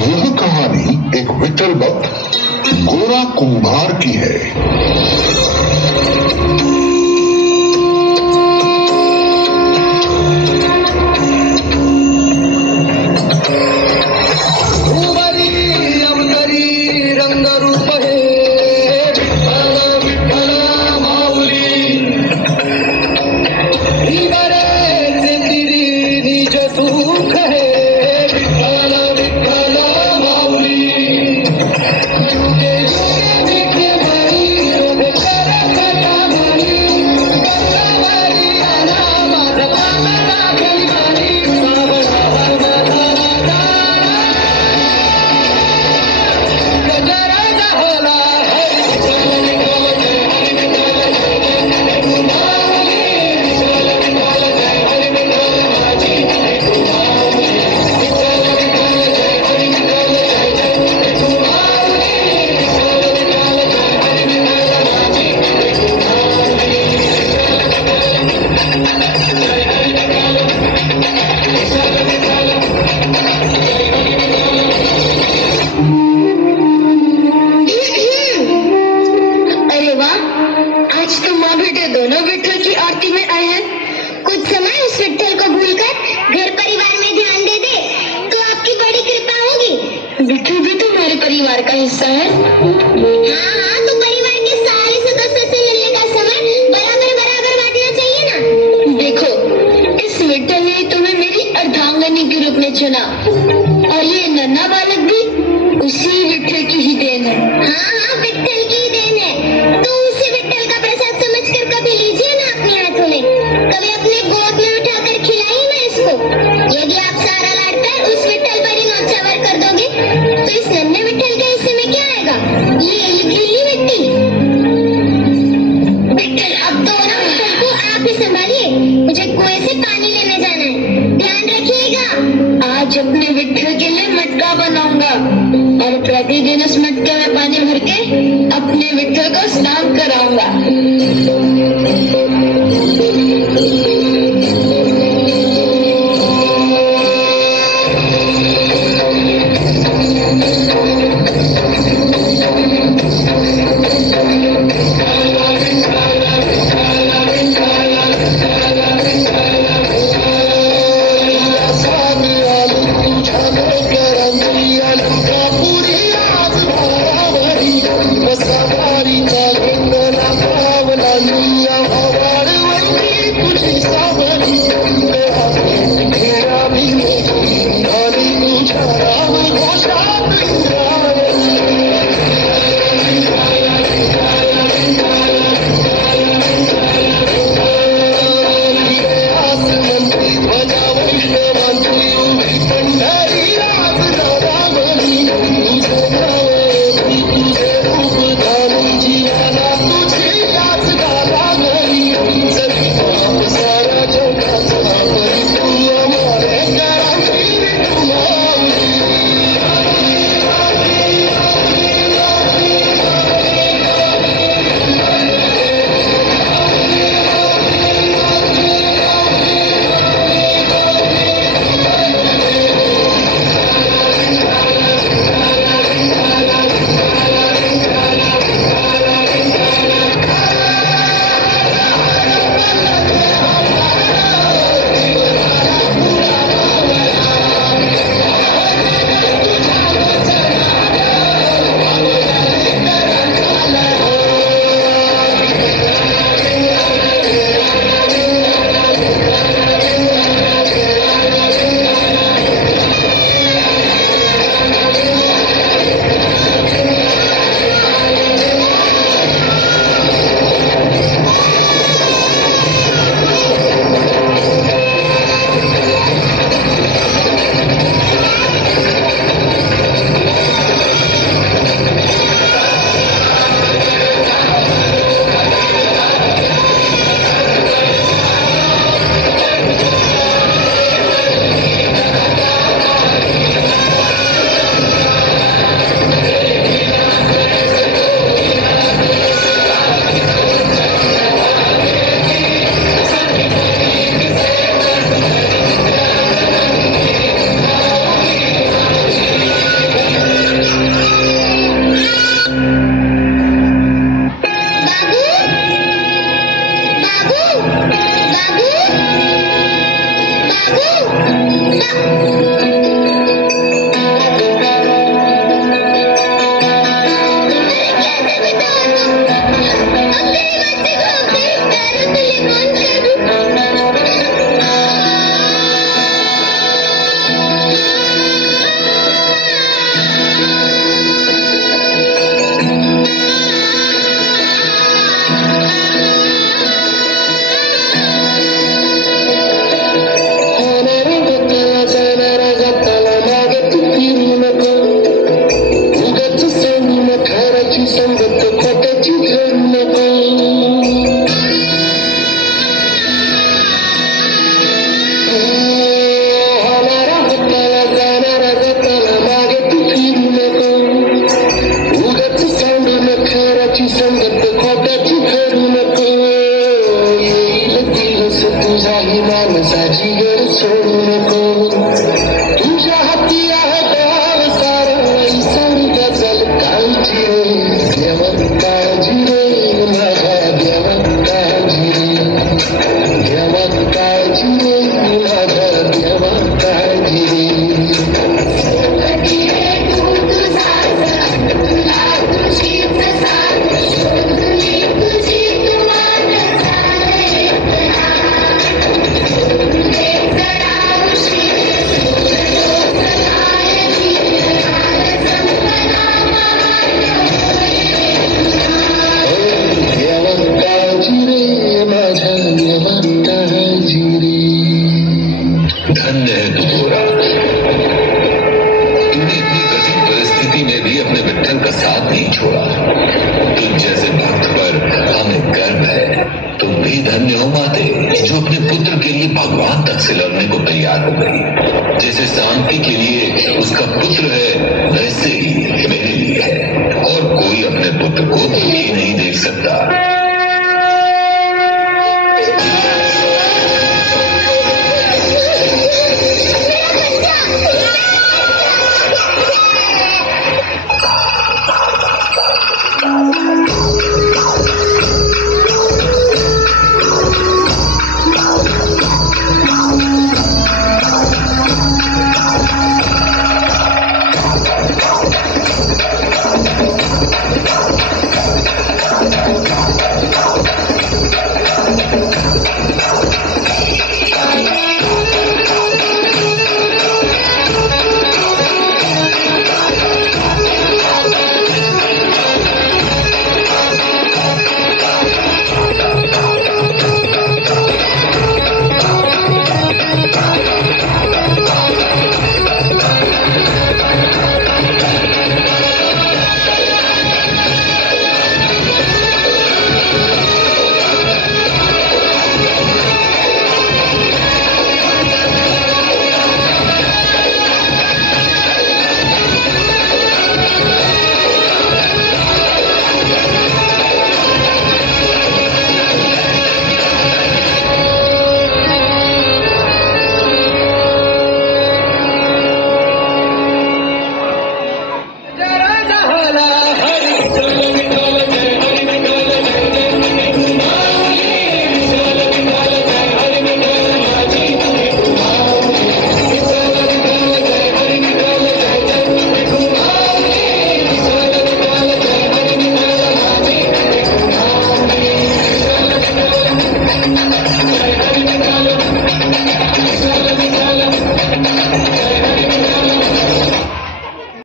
यह कहानी एक विठल भक्त गोरा कुंभार की है। परिवार का हिस्सा है। हाँ, तो परिवार के सारे सदस्यों से मिलने का समय बराबर बांटना चाहिए ना। देखो, इस विठल ने तुम्हें मेरी अर्धांगिनी के रूप में चुना और ये नन्हा बालक भी उसी विठल की ही देन है। हाँ, विठल की ही देन है। तो उसी विठल का प्रसाद समझकर कभी लीजिए ना अपने हाथों में, कभी अपने गोद में उठाकर खिलाइए ना इसको। यदि आप सारा लाडकर उस विठल पर ही न्योछावर कर दोगे तो इस नन्हे विठल के हिस्से में क्या आएगा? ये गीली मिट्टी। विठल, अब तो ना विठल को आप ही संभालिए। मुझे कुएं से पानी लेने जाना है, ध्यान रखिएगा। आज अपने विठल के लिए मटका बनाऊंगा और प्रतिदिन उस मटके में पानी भर के अपने विठल को स्नान कराऊंगा। धन्य है तू गोरा, तूने इतनी कठिन परिस्थिति में भी अपने विट्ठल का साथ नहीं छोड़ा। तुझ जैसे भक्त पर हमें गर्व है। तुम भी धन्य हो माते, जो अपने पुत्र के लिए भगवान तक से लड़ने को तैयार हो गई। जैसे शांति के लिए उसका पुत्र है, वैसे ही मेरे लिए है। और कोई अपने पुत्र को दुखी नहीं देख सकता।